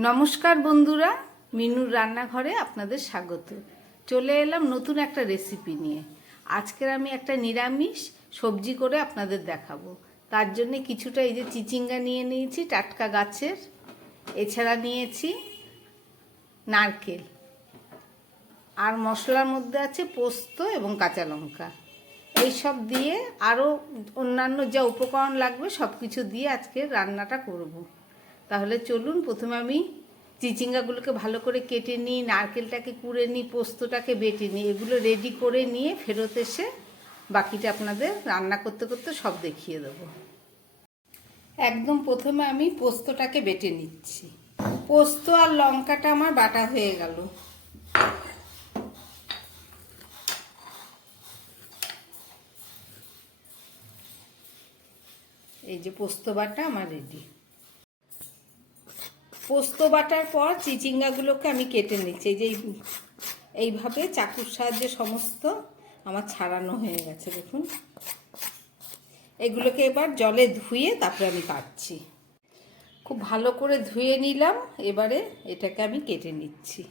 নমস্কার বন্ধুরা, মিনুর রান্নাঘরে আপনাদের স্বাগত। চলে এলাম নতুন একটা রেসিপি নিয়ে। আজকের আমি একটা নিরামিষ সবজি করে আপনাদের দেখাবো। তার জন্য কিছুটা এই যে চিচিঙ্গা নিয়ে নিয়েছি, টাটকা গাছের। এছাড়া নিয়েছি নারকেল। আর মশলার মধ্যে আছে পোস্ত এবং কাঁচা লঙ্কা। এইসব দিয়ে আরও অন্যান্য যা উপকরণ লাগবে সব কিছু দিয়ে আজকে রান্নাটা করব। তাহলে চলুন প্রথমে আমি চিচিঙ্গাগুলোকে ভালো করে কেটে নিই, নারকেলটাকে কুড়ে নিই, পোস্তটাকে বেটে নিই, এগুলো রেডি করে নিয়ে ফেরত এসে বাকিটা আপনাদের রান্না করতে করতে সব দেখিয়ে দেবো। একদম প্রথমে আমি পোস্তটাকে বেটে নিচ্ছি। পোস্ত আর লঙ্কাটা আমার বাটা হয়ে গেল। এই যে পোস্ত বাটা আমার রেডি পোস্ত বাটার পর চিচিঙ্গাগুলোকে আমি কেটে নিচ্ছি। এই যে এই- এইভাবে চাকুর সাহায্যে সমস্ত আমার ছাড়ানো হয়ে গেছে, দেখুন। এগুলোকে এবার জলে ধুয়ে তারপরে আমি কাটছি খুব ভালো করে ধুয়ে নিলাম, এবারে এটাকে আমি কেটে নিচ্ছি।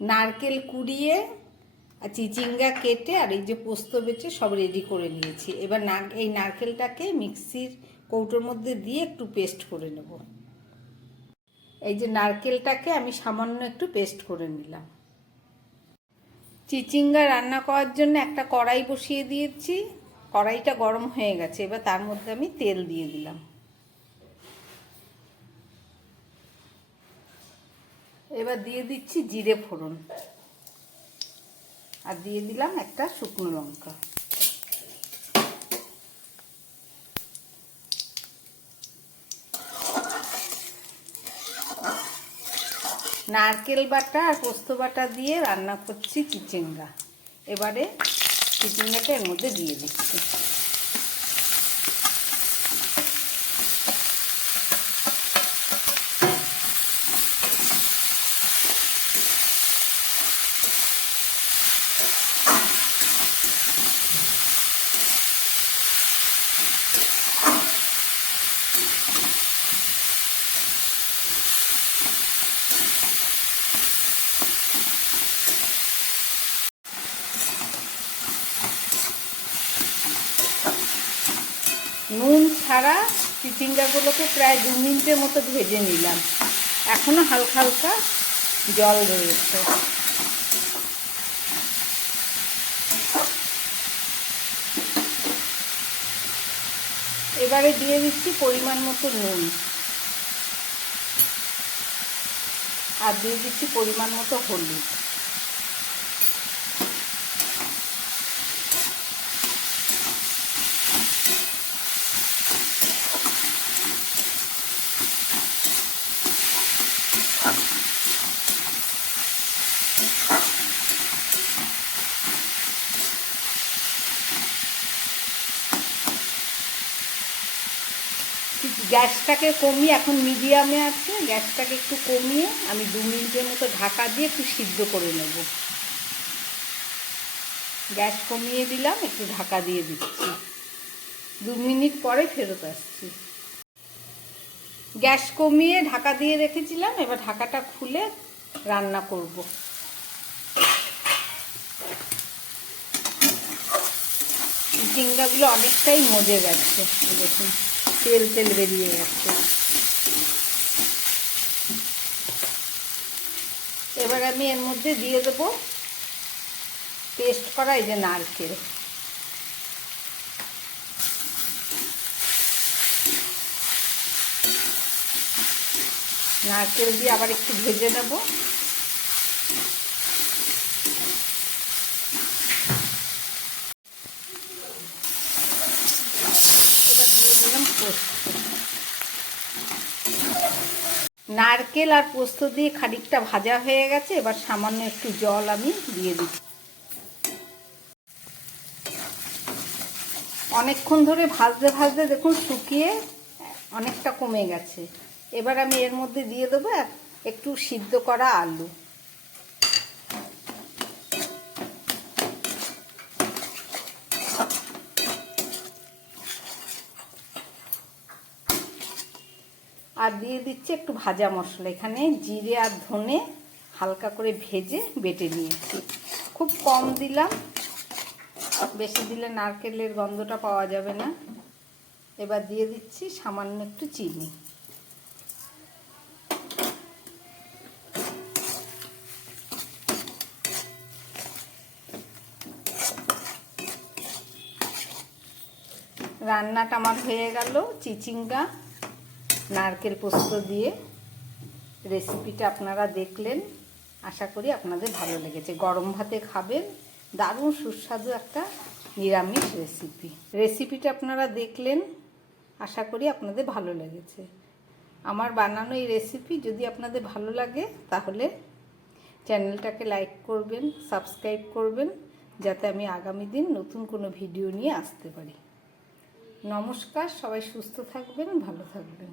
নারকেল কুড়িয়ে আর চিচিঙ্গা কেটে আর এই যে পোস্ত বেটে সব রেডি করে নিয়েছি। এবার না এই নারকেলটাকে মিক্সির কৌটোর মধ্যে দিয়ে একটু পেস্ট করে নেব। এই যে নারকেলটাকে আমি সামান্য একটু পেস্ট করে নিলাম। চিচিঙ্গা রান্না করার জন্য একটা কড়াই বসিয়ে দিয়েছি। কড়াইটা গরম হয়ে গেছে। এবার তার মধ্যে আমি তেল দিয়ে দিলাম। এবার দিয়ে দিচ্ছি জিরে ফোড়ন। আর দিয়ে দিলাম একটা শুকনো লঙ্কা। নারকেল বাটা আর পোস্ত বাটা দিয়ে রান্না করছি চিচিঙ্গা। এবারে চিচিঙ্গাটা এর মধ্যে দিয়ে দিচ্ছি নুন ছাড়া চিচিঙ্গাগুলোকে প্রায় দু মিনিটের মতো ভেজে নিলাম। এখনও হালকা হালকা জল রয়েছে। এবারে দিয়ে দিচ্ছি পরিমাণ মতো নুন। আর দিয়ে দিচ্ছি পরিমাণ মতো হলুদ। গ্যাসটাকে কমিয়ে, এখন মিডিয়ামে আছে, গ্যাসটাকে একটু কমিয়ে আমি দু মিনিটের মতো ঢাকা দিয়ে একটু সিদ্ধ করে নেব। গ্যাস কমিয়ে দিলাম, একটু ঢাকা দিয়ে দিচ্ছি। দু মিনিট পরে ফেরত আসছি। গ্যাস কমিয়ে ঢাকা দিয়ে রেখেছিলাম, এবার ঢাকাটা খুলে রান্না করব। চিংড়াগুলো অনেকটাই মজে গেছে, দেখুন। তেল তেল বেরিয়ে গেছে। এবার আমি এর মধ্যে দিয়ে দেবো পেস্ট করা এই যে নারকেল। নারকেল দিয়ে আবার একটু ভেজে নেব এবার দিয়ে দিলাম পোস্ত নারকেল আর পোস্ত দিয়ে খানিকটা ভাজা হয়ে গেছে, এবার সামান্য একটু জল আমি দিয়ে দিচ্ছি। অনেকক্ষণ ধরে ভাজতে ভাজতে দেখুন শুকিয়ে অনেকটা কমে গেছে। এবার আমি এর মধ্যে দিয়ে দেবো এক- একটু সিদ্ধ করা আলু। আর দিয়ে দিচ্ছি একটু ভাজা মশলা। এখানে জিরে আর ধনে হালকা করে ভেজে বেটে নিয়েছি। খুব কম দিলাম, বেশি দিলে নারকেলের গন্ধটা পাওয়া যাবে না। এবার দিয়ে দিচ্ছি সামান্য একটু চিনি। রান্নাটা আমার হয়ে গেল, চিচিঙ্গা নারকেল পোস্ত দিয়ে রেসিপিটা আপনারা দেখলেন। আশা করি আপনাদের ভালো লেগেছে। গরম ভাতে খাবেন, দারুণ সুস্বাদু একটা নিরামিষ রেসিপি। রেসিপিটা আপনারা দেখলেন, আশা করি আপনাদের ভালো লেগেছে। আমার বানানো এই রেসিপি যদি আপনাদের ভালো লাগে, তাহলে চ্যানেলটাকে লাইক করবেন, সাবস্ক্রাইব করবেন, যাতে আমি আগামী দিন নতুন কোনো ভিডিও নিয়ে আসতে পারি। নমস্কার, সবাই সুস্থ থাকবেন, ভালো থাকবেন।